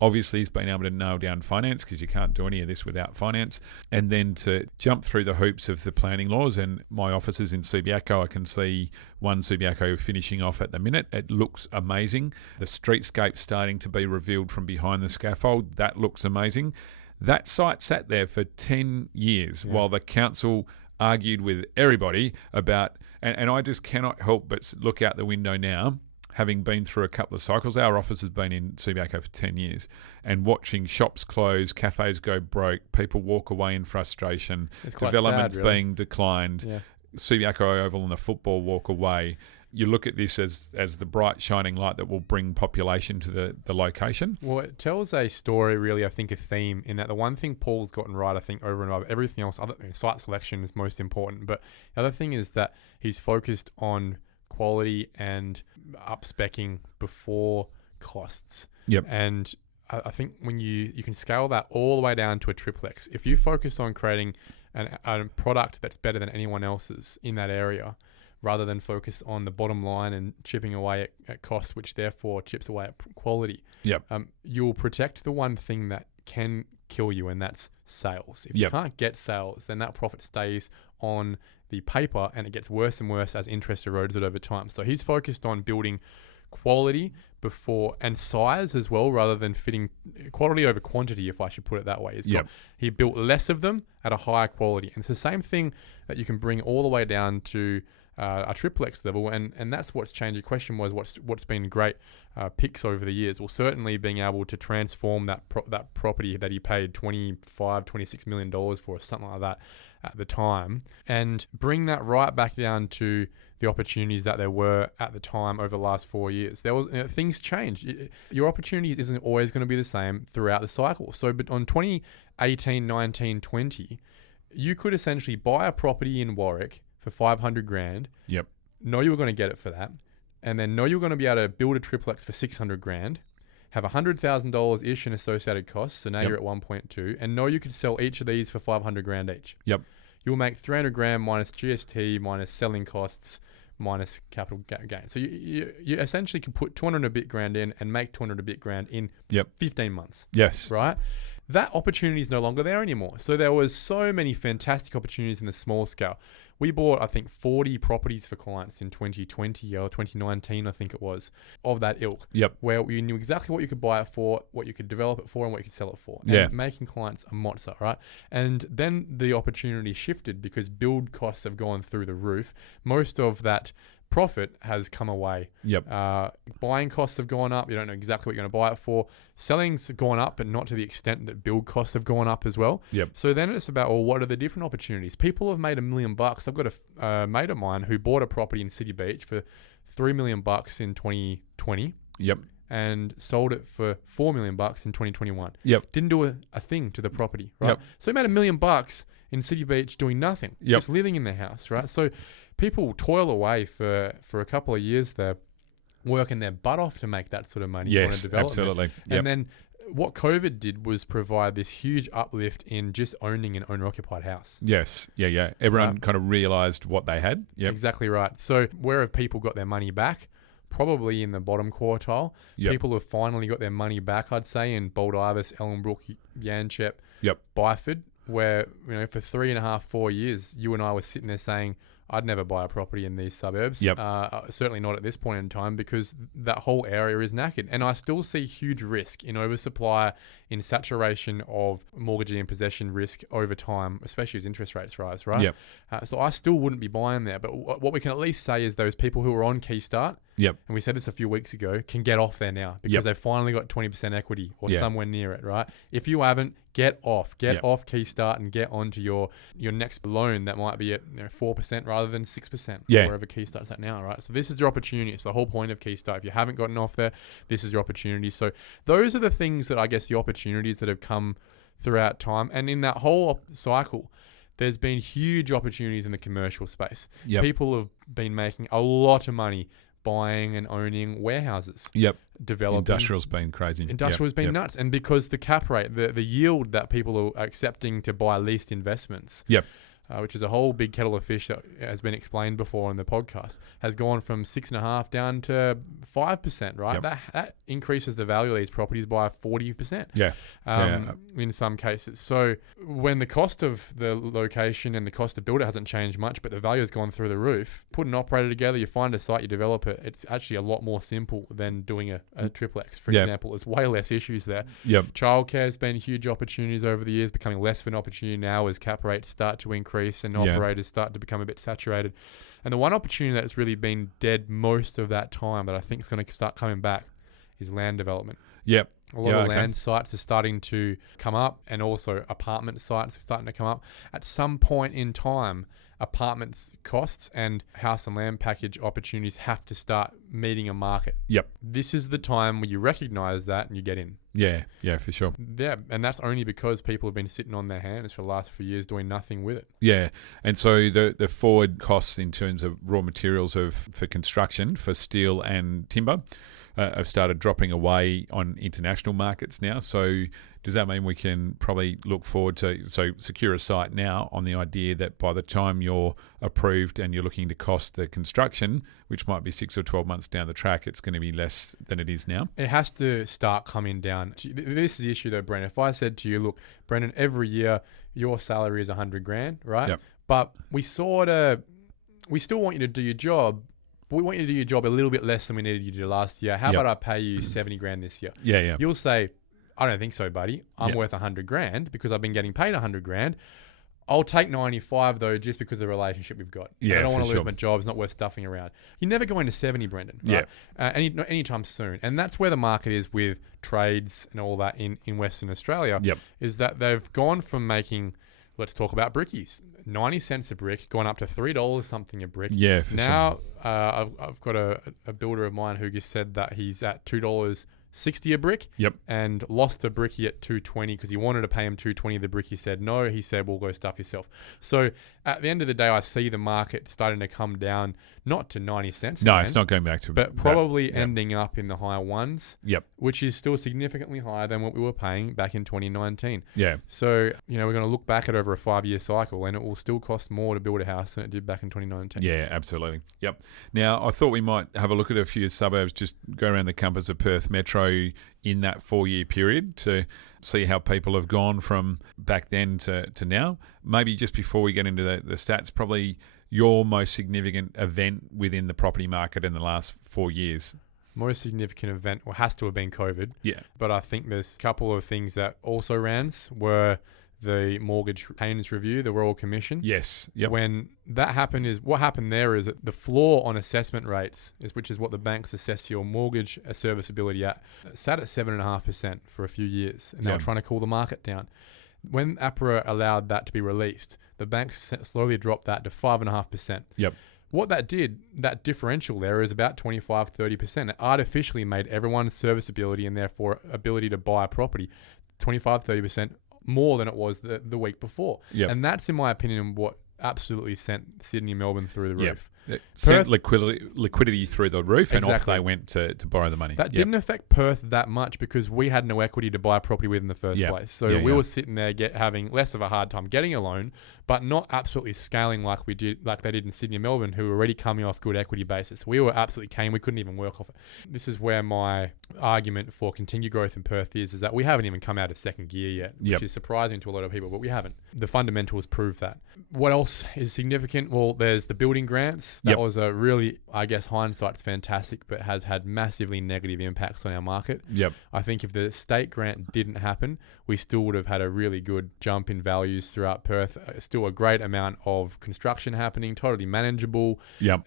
Obviously, he's been able to nail down finance because you can't do any of this without finance, and then to jump through the hoops of the planning laws. And my offices in Subiaco, I can see one Subiaco finishing off at the minute. It looks amazing. The streetscape starting to be revealed from behind the scaffold. That looks amazing. That site sat there for 10 years while the council argued with everybody about, and I just cannot help but look out the window now, having been through a couple of cycles. Our office has been in Subiaco for 10 years, and watching shops close, cafes go broke, people walk away in frustration, developments being declined, Subiaco Oval and the football walk away. You look at this as the bright shining light that will bring population to the location. Well, it tells a story, really, I think, a theme, in that the one thing Paul's gotten right, I think, over and over, everything else, site selection is most important, but the other thing is that he's focused on quality and up-speccing before costs. Yep. And I think when you can scale that all the way down to a triplex, if you focus on creating a product that's better than anyone else's in that area, rather than focus on the bottom line and chipping away at costs, which therefore chips away at quality. You'll protect the one thing that can kill you, and that's sales. If you can't get sales, then that profit stays on the paper and it gets worse and worse as interest erodes it over time. So he's focused on building quality before, and size as well, rather than fitting quality over quantity, if I should put it that way. He built less of them at a higher quality. And it's the same thing that you can bring all the way down to a triplex level, and that's what's changed. Your question was what's been great picks over the years. Well, certainly being able to transform that property that he paid $26 million for, or something like that at the time, and bring that right back down to the opportunities that there were at the time over the last 4 years. There was things changed. Your opportunities isn't always going to be the same throughout the cycle. So, but on 2018, 19, 20, you could essentially buy a property in Warwick for $500,000. Know you were going to get it for that, and then know you're going to be able to build a triplex for $600,000, have $100,000 ish in associated costs, so now you're at 1.2, and know you could sell each of these for $500,000 each. You'll make $300,000 minus GST, minus selling costs, minus capital gain. So you essentially can put 200 and a bit grand in and make 200 and a bit grand in 15 months. Right? That opportunity is no longer there anymore. So there was so many fantastic opportunities in the small scale. We bought, I think, 40 properties for clients in 2020 or 2019, I think it was, of that ilk. Where you knew exactly what you could buy it for, what you could develop it for, and what you could sell it for. And making clients a mozza, right? And then the opportunity shifted because build costs have gone through the roof. Most of that profit has come away. Buying costs have gone up. You don't know exactly what you're going to buy it for. Selling's gone up, but not to the extent that build costs have gone up as well. So then it's about, well, what are the different opportunities? People have made $1 million. I've got a mate of mine who bought a property in City Beach for $3 million in 2020. Yep. And sold it for $4 million in 2021. Yep. Didn't do a thing to the property, right? Yep. So he made $1 million in City Beach doing nothing, Yep. just living in their house, right? So people toil away for a couple of years there, working their butt off to make that sort of money on a Yes, development. absolutely. Yep. And then what COVID did was provide this huge uplift in just owning an owner-occupied house. Yes. Yeah. Everyone kind of realised what they had. Yep. Exactly right. So where have people got their money back? Probably in the bottom quartile. Yep. People have finally got their money back, I'd say, in Bold Ibis, Ellenbrook, Yanchep, Yep. Byford, where, for 3.5, 4 years, you and I were sitting there saying, I'd never buy a property in these suburbs. Yep. Certainly not at this point in time, because that whole area is knackered. And I still see huge risk in oversupply, in saturation of mortgagee and possession risk over time, especially as interest rates rise, right? Yep. So I still wouldn't be buying there. But what we can at least say is those people who are on Key Start, Yep. and we said this a few weeks ago, can get off there now because Yep. they've finally got 20% equity or Yeah. somewhere near it, right? If you haven't, get off. Get Yep. off Key Start and get onto your next loan that might be at 4% rather than 6%, Yeah. wherever Key Start's at now, right? So this is your opportunity. It's the whole point of Key Start. If you haven't gotten off there, this is your opportunity. So those are the things that I guess the opportunities that have come throughout time. And in that whole cycle, there's been huge opportunities in the commercial space. Yep. People have been making a lot of money buying and owning warehouses. Yep. Developing. Industrial's been crazy. Industrial's been nuts. And because the cap rate, the yield that people are accepting to buy leased investments, Yep. which is a whole big kettle of fish that has been explained before in the podcast, has gone from 6.5% down to 5%, right? Yep. That increases the value of these properties by 40%. Yeah. In some cases. So when the cost of the location and the cost to build it hasn't changed much, but the value has gone through the roof, put an operator together, you find a site, you develop it. It's actually a lot more simple than doing a triplex, for example. There's way less issues there. Yep. Childcare has been huge opportunities over the years, becoming less of an opportunity now as cap rates start to increase and operators start to become a bit saturated. And the one opportunity that's really been dead most of that time that I think is going to start coming back is land development. Yep. A lot of land sites are starting to come up, and also apartment sites are starting to come up. At some point in time, apartments costs and house and land package opportunities have to start meeting a market. Yep. This is the time where you recognize that and you get in. Yeah, for sure. Yeah, and that's only because people have been sitting on their hands for the last few years doing nothing with it. Yeah, and so the forward costs in terms of raw materials for construction, for steel and timber, have started dropping away on international markets now. So does that mean we can probably look forward to secure a site now on the idea that by the time you're approved and you're looking to cost the construction, which might be 6 or 12 months down the track, it's going to be less than it is now? It has to start coming down. This is the issue though, Brendon. If I said to you, look, Brendon, every year your salary is $100,000, right? Yep. But we still want you to do your job. But we want you to do your job a little bit less than we needed you to do last year. How about I pay you $70,000 this year? Yeah. You'll say, I don't think so, buddy. I'm worth $100,000 because I've been getting paid $100,000. I'll take 95 though, just because of the relationship we've got. Yeah, I don't want to for lose my job. It's not worth stuffing around. You're never going to 70, Brendon. Right? Anytime soon. And that's where the market is with trades and all that in Western Australia. Yep. Is that they've gone from making, let's talk about brickies, 90 cents a brick, gone up to $3 something a brick. Yeah, for sure. Now, I've got a builder of mine who just said that he's at $2.60 a brick. Yep. And lost a brickie at $2.20 because he wanted to pay him $2.20. The brickie said no. He said, "Well, go stuff yourself." So at the end of the day, I see the market starting to come down, not to 90 cents. No, again, it's not going back to but probably ending up in the higher ones. Yep. Which is still significantly higher than what we were paying back in 2019. Yeah. So, we're going to look back at over a 5-year cycle, and it will still cost more to build a house than it did back in 2019. Yeah, absolutely. Yep. Now, I thought we might have a look at a few suburbs, just go around the compass of Perth Metro in that 4-year period to see how people have gone from back then to now. Maybe just before we get into the stats, probably your most significant event within the property market in the last 4 years. Most significant event has to have been COVID. Yeah. But I think there's a couple of things that also ran were the mortgage payments review, the Royal Commission. Yes. Yep. When that happened, what happened there is that the floor on assessment rates, which is what the banks assess your mortgage serviceability at, sat at 7.5% for a few years, and they were trying to cool the market down. When APRA allowed that to be released, the banks slowly dropped that to 5.5%. Yep. what that did, that differential there is about 25-30%. It artificially made everyone's serviceability and therefore ability to buy a property 25-30% more than it was the week before. Yep. And that's, in my opinion, what absolutely sent Sydney and Melbourne through the roof. It sent liquidity through the roof, and off Exactly. they went to borrow the money. That didn't affect Perth that much because we had no equity to buy a property with in the first place. So we were sitting there having less of a hard time getting a loan, but not absolutely scaling like they did in Sydney and Melbourne, who were already coming off good equity basis. We were absolutely keen. We couldn't even work off it. This is where my argument for continued growth in Perth is that we haven't even come out of second gear yet, which is surprising to a lot of people, but we haven't. The fundamentals prove that. What else is significant? Well, there's the building grants. That was a really, I guess, hindsight's fantastic, but has had massively negative impacts on our market. I think if the state grant didn't happen, we still would have had a really good jump in values throughout Perth. Still a great amount of construction happening, totally manageable.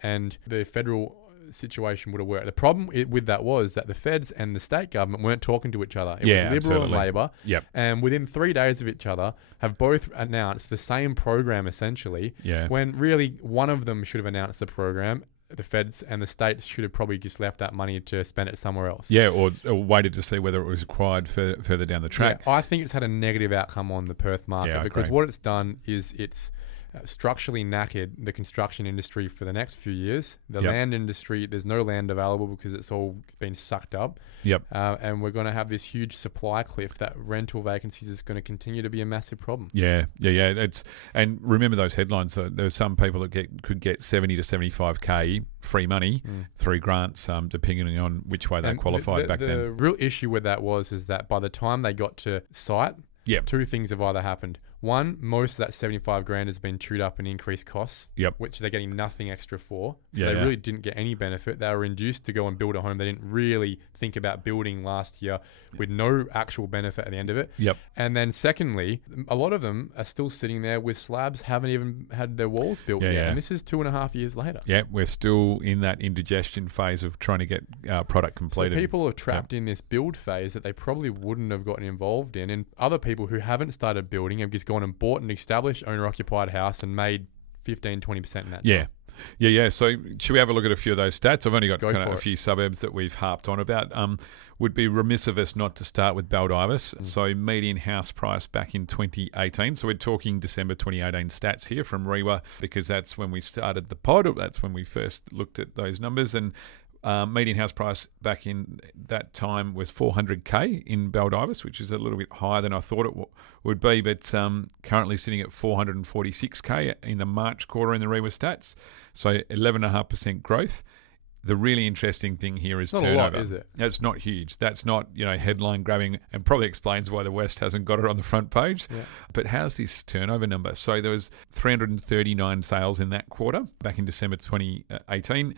And the federal situation would have worked. The problem with that was that the feds and the state government weren't talking to each other. It was Liberal and Labor. And within 3 days of each other, have both announced the same program essentially. When really one of them should have announced the program. The feds and the states should have probably just left that money to spend it somewhere else. Or waited to see whether it was required further down the track. I think it's had a negative outcome on the Perth market because what it's done is it's structurally knackered the construction industry for the next few years. The land industry, there's no land available because it's all been sucked up. And we're going to have this huge supply cliff that rental vacancies is going to continue to be a massive problem. And remember those headlines. There were some people that could get 70 to 75k free money through grants, depending on which way they qualified back then. The real issue with that is that by the time they got to site, two things have either happened. One, most of that 75 grand has been chewed up in increased costs, which they're getting nothing extra for. So they really didn't get any benefit. They were induced to go and build a home they didn't really think about building last year with no actual benefit at the end of it. And then secondly, a lot of them are still sitting there with slabs, haven't even had their walls built yet. And this is 2.5 years later. We're still in that indigestion phase of trying to get product completed. So people are trapped in this build phase that they probably wouldn't have gotten involved in. And other people who haven't started building have just gone and bought an established owner-occupied house and made 15-20% in that time. So should we have a look at a few of those stats? I've only got a few suburbs that we've harped on about. Would be remiss of us not to start with Baldivis. So median house price back in 2018. So we're talking December 2018 stats here from REWA because that's when we started the pod. That's when we first looked at those numbers. And median house price back in that time was 400k in Baldivis, which is a little bit higher than I thought it would be, but currently sitting at 446k in the March quarter in the REWA stats, so 11.5% growth. The really interesting thing here is turnover. Not a lot, is it? That's not huge. That's not headline grabbing, and probably explains why the West hasn't got it on the front page. But how's this turnover number? So there was 339 sales in that quarter back in December 2018.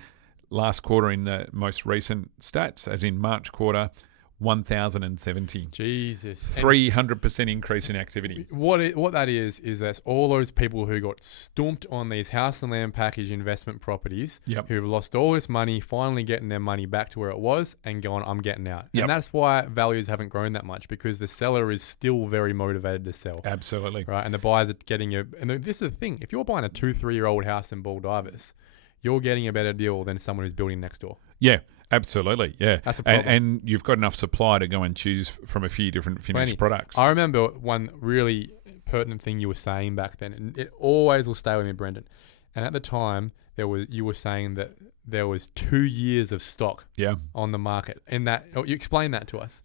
Last quarter in the most recent stats, as in March quarter, 1,070. Jesus. 300% increase in activity. What that is that's all those people who got stumped on these house and land package investment properties, who have lost all this money, finally getting their money back to where it was and going, I'm getting out. And that's why values haven't grown that much, because the seller is still very motivated to sell. Absolutely. Right. And the buyers are getting and this is the thing. If you're buying a 2-3-year-old house in Baldivis, you're getting a better deal than someone who's building next door. Absolutely. That's a problem. And you've got enough supply to go and choose from a few different finished products. I remember one really pertinent thing you were saying back then, and it always will stay with me, Brendon. And at the time, you were saying that there was 2 years of stock on the market. And you explain that to us.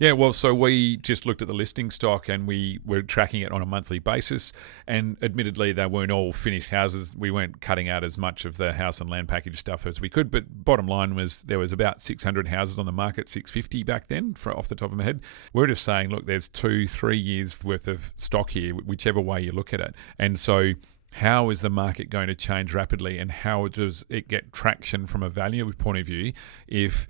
Well, so we just looked at the listing stock and we were tracking it on a monthly basis. And admittedly, they weren't all finished houses. We weren't cutting out as much of the house and land package stuff as we could. But bottom line was there was about 600 houses on the market, 650 back then, off the top of my head. We're just saying, look, there's 2-3 years worth of stock here, whichever way you look at it. And so how is the market going to change rapidly, and how does it get traction from a value point of view if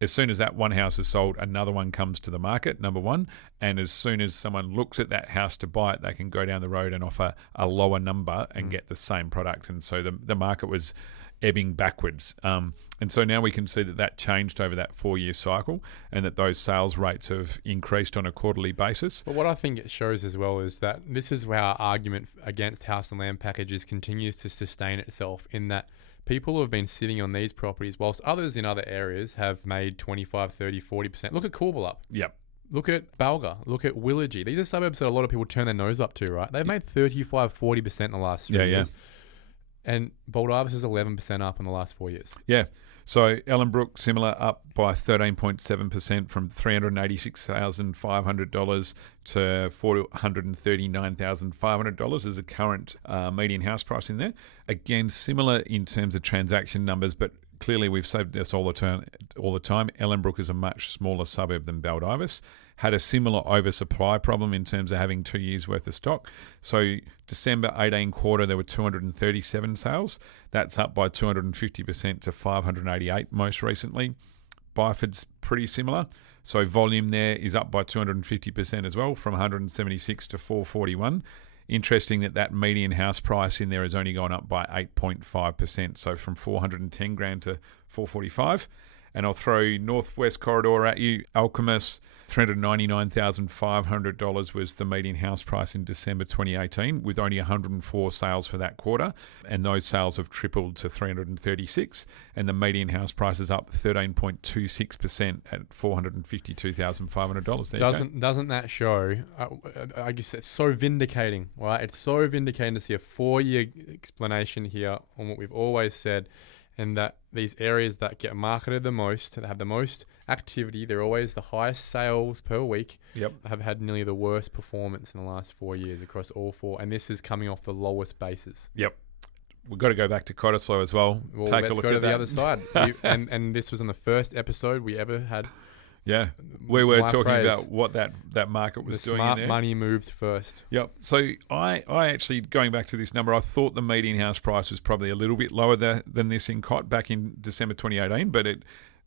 as soon as that one house is sold, another one comes to the market, number one, And as soon as someone looks at that house to buy it, they can go down the road and offer a lower number and get the same product. And so the market was ebbing backwards. And so now we can see that changed over that 4-year cycle, and that those sales rates have increased on a quarterly basis. But what I think it shows as well is that this is where our argument against house and land packages continues to sustain itself, in that people who have been sitting on these properties, whilst others in other areas have made 25, 30, 40%. Look at Coolbellup. Yep. Look at Balga. Look at Willagee. These are suburbs that a lot of people turn their nose up to, right? They've made 35, 40% in the last 3 years. And Baldivis is 11% up in the last 4 years. Yeah. So Ellenbrook, similar, up by 13.7% from $386,500 to $439,500 as a current median house price in there. Again, similar in terms of transaction numbers, but clearly we've saved this all the time. Ellenbrook is a much smaller suburb than Baldivis. Had a similar oversupply problem in terms of having 2 years worth of stock. So December 18 quarter, there were 237 sales. That's up by 250% to 588 most recently. Byford's pretty similar. So volume there is up by 250% as well, from 176 to 441. Interesting that median house price in there has only gone up by 8.5%. So from 410 grand to 445. And I'll throw Northwest Corridor at you. Alchemist, $399,500 was the median house price in December 2018, with only 104 sales for that quarter. And those sales have tripled to 336. And the median house price is up 13.26% at $452,500. Doesn't that show? I guess it's so vindicating, right? It's so vindicating to see a 4-year explanation here on what we've always said. And that these areas that get marketed the most, that have the most activity, they're always the highest sales per week, have had nearly the worst performance in the last 4 years across all 4. And this is coming off the lowest bases. Yep. We've got to go back to Cottesloe as well. Let's go to the other side. and this was on the first episode we ever had. Yeah, we were talking about what that market was doing. The smart money moves first. Yep. So I actually, going back to this number, I thought the median house price was probably a little bit lower than this in Cott back in December 2018, but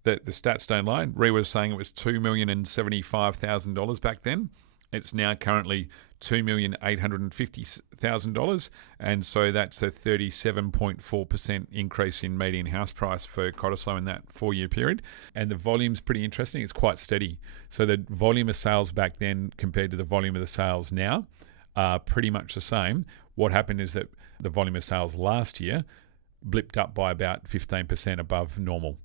the stats don't lie. Ree was saying it was $2,075,000 back then. It's now currently $2,850,000, and so that's a 37.4% increase in median house price for Cottesloe in that 4-year period. And the volume's pretty interesting. It's quite steady. So the volume of sales back then compared to the volume of the sales now are pretty much the same. What happened is that the volume of sales last year blipped up by about 15% above normal.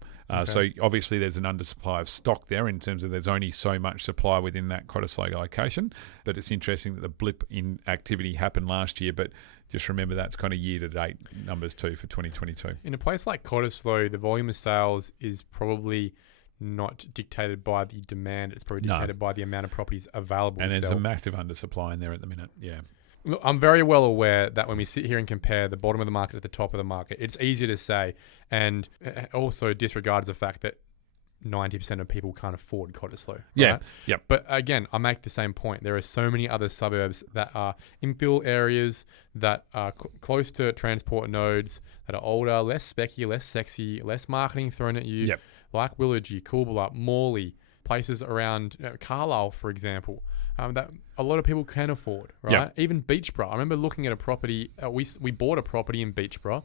So obviously there's an undersupply of stock there in terms of there's only so much supply within that Cottesloe location. But it's interesting that the blip in activity happened last year. But just remember that's kind of year-to-date numbers too for 2022. In a place like Cottesloe, the volume of sales is probably not dictated by the demand. It's probably dictated by the amount of properties available. And there's a massive undersupply in there at the minute. Yeah. Look, I'm very well aware that when we sit here and compare the bottom of the market to the top of the market, it's easy to say, and also disregards the fact that 90% of people can't afford Cottesloe. Right? Yeah. Yep. But again, I make the same point. There are so many other suburbs that are infill areas that are close to transport nodes, that are older, less specky, less sexy, less marketing thrown at you, like Willagee, Coolbellup, Morley, places around Carlisle, for example. That a lot of people can afford, right? Yep. Even Beachborough. I remember looking at a property. We bought a property in Beachborough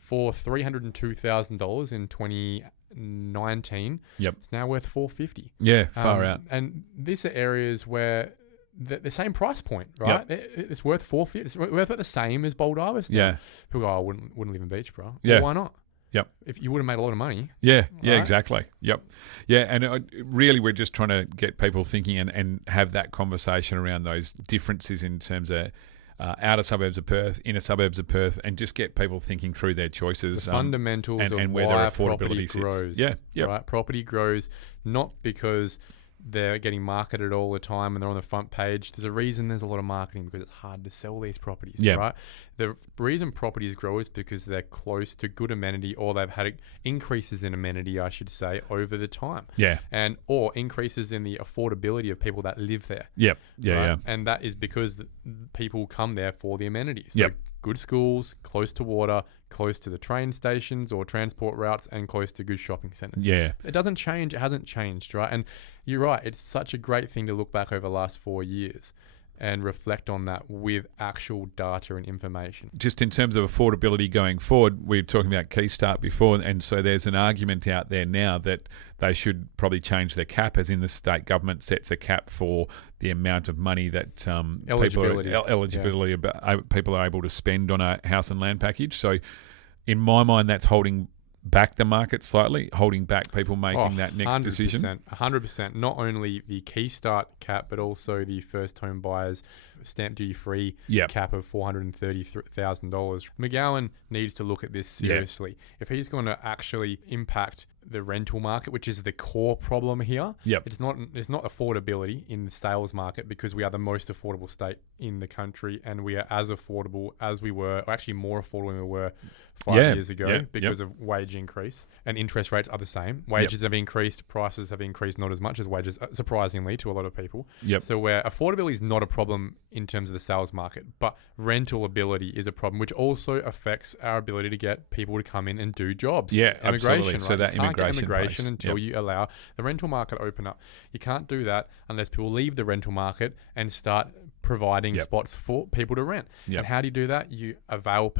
for $302,000 in 2019. Yep. It's now worth $450,000. Yeah, far out. And these are areas where the same price point, right? Yep. It's worth $450,000. It's worth the same as Baldivis. Yeah. People go, I wouldn't live in Beachborough. Yeah. Well, why not? Yep. If you would have made a lot of money. Yeah, right? exactly. Yep. Yeah, and really we're just trying to get people thinking and have that conversation around those differences in terms of outer suburbs of Perth, inner suburbs of Perth, and just get people thinking through their choices. The fundamentals and of where why their affordability property sits. grows. Yeah, yep. Right? Property grows not because they're getting marketed all the time and they're on the front page. There's a reason there's a lot of marketing, because it's hard to sell these properties, right? The reason properties grow is because they're close to good amenity, or they've had increases in amenity, I should say, over the time. Yeah. Or increases in the affordability of people that live there. Yep. Yeah, right? yeah. And that is because people come there for the amenities. Yep. good schools, close to water, close to the train stations or transport routes, and close to good shopping centres. Yeah. It doesn't change. It hasn't changed, right? And you're right. It's such a great thing to look back over the last 4 years and reflect on that with actual data and information. Just in terms of affordability going forward, we were talking about Key Start before, and so there's an argument out there now that they should probably change the cap, as in the state government sets a cap for the amount of money that people are able to spend on a house and land package. So in my mind, that's holding back the market slightly, holding back people making that next decision. 100%. Not only the Key Start cap, but also the first home buyers stamp duty free cap of $430,000. McGowan needs to look at this seriously. If he's going to actually impact the rental market, which is the core problem here, it's not affordability in the sales market, because we are the most affordable state in the country, and we are as affordable as we were, or actually more affordable than we were 5 years ago because of wage increase, and interest rates are the same. Wages have increased, prices have increased not as much as wages, surprisingly, to a lot of people. So where affordability is not a problem in terms of the sales market, but rental ability is a problem, which also affects our ability to get people to come in and do jobs. Absolutely. Right? So that you can't get immigration immigration until you allow the rental market to open up. You can't do that unless people leave the rental market and start providing spots for people to rent. And how do you do that? You avail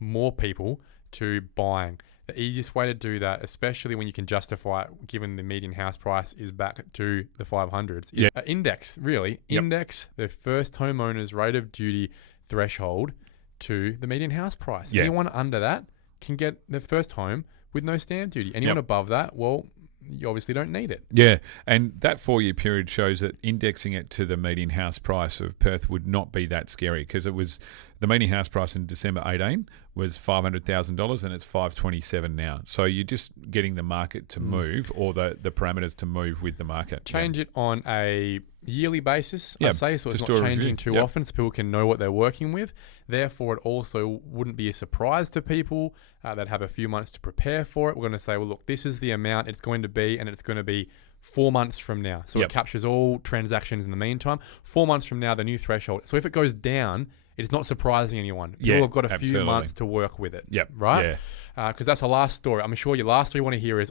more people to buying. The easiest way to do that, especially when you can justify it, given the median house price is back to the 500s, is index the first homeowner's rate of duty threshold to the median house price. Anyone under that can get their first home with no stamp duty. Anyone above that, well, you obviously don't need it. Yeah, and that 4-year period shows that indexing it to the median house price of Perth would not be that scary, because it was the median house price in December 18 was $500,000 and it's $527 now. So you're just getting the market to move, or the parameters to move with the market. Change it on a yearly basis, I'd say, so it's not changing too often, so people can know what they're working with. Therefore, it also wouldn't be a surprise to people that have a few months to prepare for it. We're going to say, well, look, this is the amount it's going to be, and it's going to be 4 months from now. So it captures all transactions in the meantime. 4 months from now, the new threshold. So if it goes down, it's not surprising anyone. People have got a few months to work with it. Right? Because that's the last story. I'm sure your last story you want to hear is,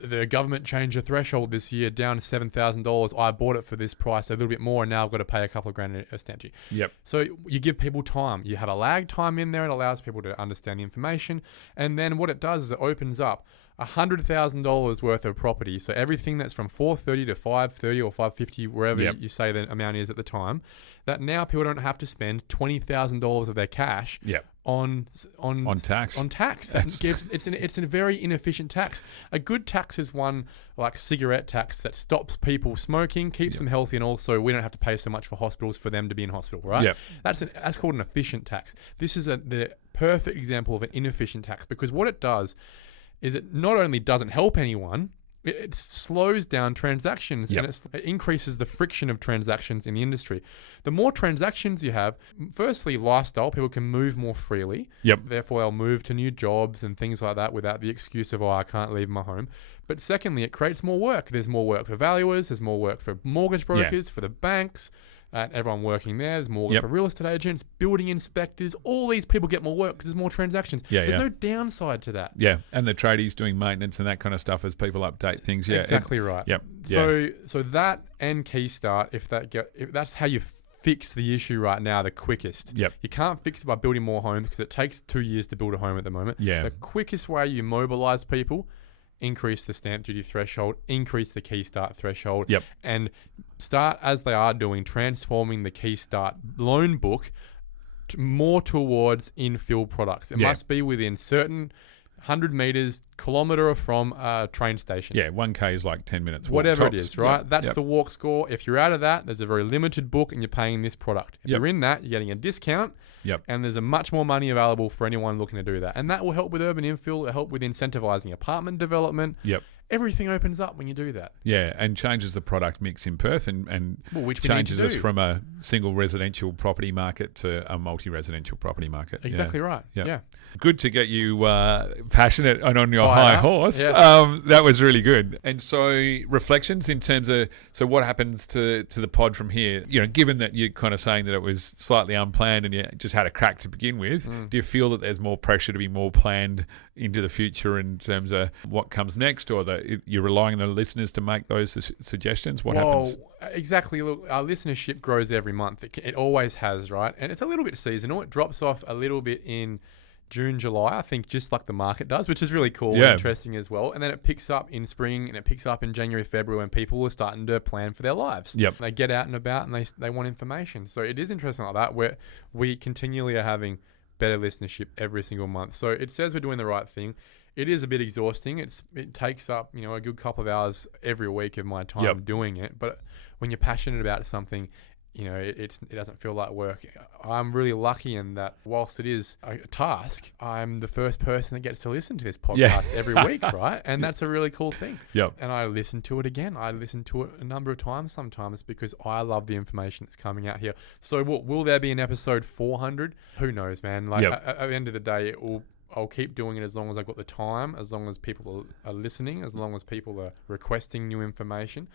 the government changed the threshold this year down to $7,000. I bought it for this price, a little bit more, and now I've got to pay a couple of grand in stamp duty. So you give people time. You have a lag time in there. It allows people to understand the information. And then what it does is it opens up $100,000 worth of property. So everything that's from $430 to $530 or $550, wherever you say the amount is at the time, that now people don't have to spend $20,000 of their cash on tax. It's a very inefficient tax. A good tax is one like cigarette tax that stops people smoking, keeps them healthy, and also we don't have to pay so much for hospitals for them to be in hospital, right? That's called an efficient tax. This is the perfect example of an inefficient tax, because what it does is it not only doesn't help anyone, it slows down transactions and it increases the friction of transactions in the industry. The more transactions you have, firstly, lifestyle, people can move more freely. Therefore, they'll move to new jobs and things like that without the excuse of, I can't leave my home. But secondly, it creates more work. There's more work for valuers. There's more work for mortgage brokers, for the banks. Everyone working there. There's more work for real estate agents, building inspectors. All these people get more work because there's more transactions. There's no downside to that. And the tradies doing maintenance and that kind of stuff as people update things. Exactly right. So that and Key Start, if that's how you fix the issue right now, the quickest. You can't fix it by building more homes, because it takes 2 years to build a home at the moment. The quickest way you mobilize people, increase the stamp duty threshold, increase the Key Start threshold, and start, as they are doing, transforming the Key Start loan book more towards infill products. It must be within certain 100 meters, kilometre from a train station. 1K is like 10 minutes walk, whatever tops. It is, right? That's the walk score. If you're out of that, there's a very limited book and you're paying this product. If you're in that, you're getting a discount. And there's a much more money available for anyone looking to do that. And that will help with urban infill. It'll help with incentivizing apartment development. everything opens up when you do that. Yeah, and changes the product mix in Perth and Which we need changes to us do. from a single residential property market to a multi-residential property market. Exactly right. Yeah. Good to get you passionate and on your Fired high up. horse. Yeah. That was really good. And so reflections in terms of what happens to the pod from here. Given that you're kind of saying that it was slightly unplanned and you just had a crack to begin with, do you feel that there's more pressure to be more planned into the future in terms of what comes next, or that you're relying on the listeners to make those suggestions? What happens? Exactly. Look, our listenership grows every month. It always has, right? And it's a little bit seasonal. It drops off a little bit in June, July, I think, just like the market does, which is really cool and interesting as well. And then it picks up in spring and it picks up in January, February, when people are starting to plan for their lives. Yep. They get out and about and they want information. So it is interesting like that, where we continually are having better listenership every single month. So it says we're doing the right thing. It is a bit exhausting. It takes up, a good couple of hours every week of my time doing it. But when you're passionate about something, it doesn't feel like work. I'm really lucky in that whilst it is a task, I'm the first person that gets to listen to this podcast every week, right? And that's a really cool thing. Yep. And I listen to it again. I listen to it a number of times sometimes because I love the information that's coming out here. So will there be an episode 400? Who knows, man? At the end of the day, I'll keep doing it as long as I've got the time, as long as people are listening, as long as people are requesting new information.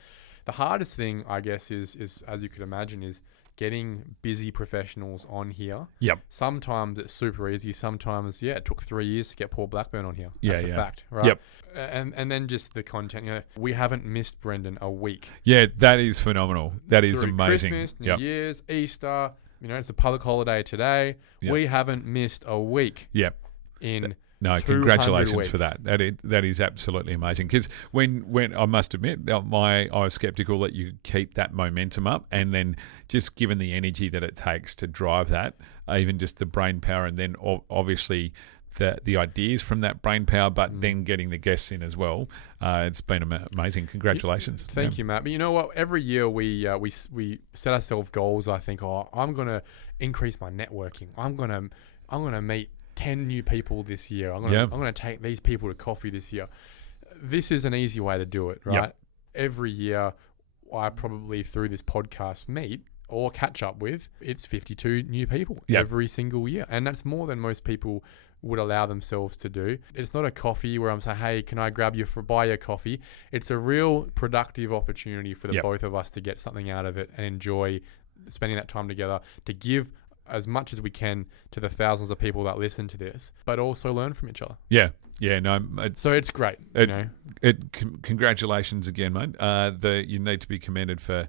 The hardest thing, I guess, is as you could imagine, is getting busy professionals on here. Yep. Sometimes it's super easy. Sometimes, it took 3 years to get Paul Blackburn on here. That's a fact, right? Yep. And then just the content. We haven't missed Brendon a week. Yeah, that is phenomenal. That is Through amazing. Christmas, New Year's, Easter. It's a public holiday today. Yep. We haven't missed a week. Yep. In No, 200 congratulations weeks. for that. That is absolutely amazing. Because when I must admit, I was skeptical that you could keep that momentum up, and then just given the energy that it takes to drive that, even just the brain power, and then obviously the ideas from that brain power, but then getting the guests in as well. It's been amazing. Congratulations. Thank you, Matt. But you know what? Every year we set ourselves goals. I think, I'm going to increase my networking. I'm going to meet 10 new people this year. I'm going to take these people to coffee this year. This is an easy way to do it, right? Yep. Every year I probably through this podcast meet or catch up with, it's 52 new people every single year. And that's more than most people would allow themselves to do. It's not a coffee where I'm saying, hey, can I grab you buy your coffee? It's a real productive opportunity for the both of us to get something out of it and enjoy spending that time together, to give as much as we can to the thousands of people that listen to this, but also learn from each other. So it's great. Congratulations again, mate. You need to be commended for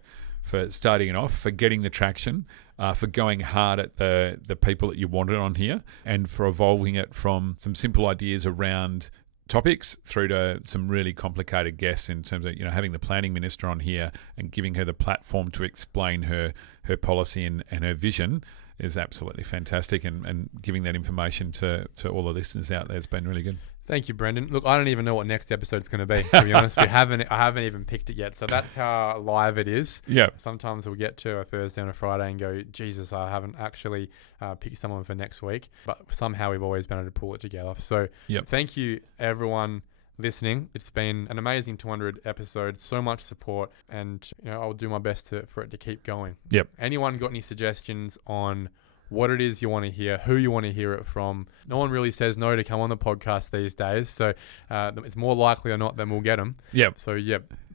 starting it off, for getting the traction, for going hard at the people that you wanted on here, and for evolving it from some simple ideas around topics through to some really complicated guests in terms of having the planning minister on here and giving her the platform to explain her policy and her vision is absolutely fantastic, and giving that information to all the listeners out there has been really good. Thank you, Brendon. Look, I don't even know what next episode's going to be, to be honest. I haven't even picked it yet. So that's how live it is. Yeah. Sometimes we'll get to a Thursday and a Friday and go, Jesus, I haven't actually picked someone for next week. But somehow we've always been able to pull it together. So thank you, everyone listening. It's been an amazing 200 episodes, so much support, and I'll do my best for it to keep going. Yep. Anyone got any suggestions on what it is you want to hear, who you want to hear it from? No one really says no to come on the podcast these days, so it's more likely or not than we'll get them. Yep. So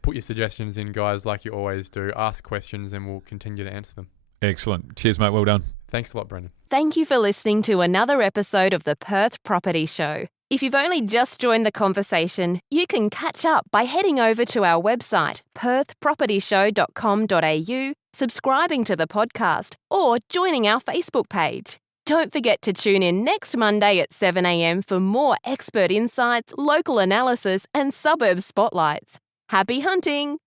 put your suggestions in, guys, like you always do. Ask questions and we'll continue to answer them. Excellent. Cheers, mate. Well done. Thanks a lot, Brendon. Thank you for listening to another episode of the Perth Property Show. If you've only just joined the conversation, you can catch up by heading over to our website, perthpropertyshow.com.au, subscribing to the podcast, or joining our Facebook page. Don't forget to tune in next Monday at 7 a.m. for more expert insights, local analysis, and suburb spotlights. Happy hunting!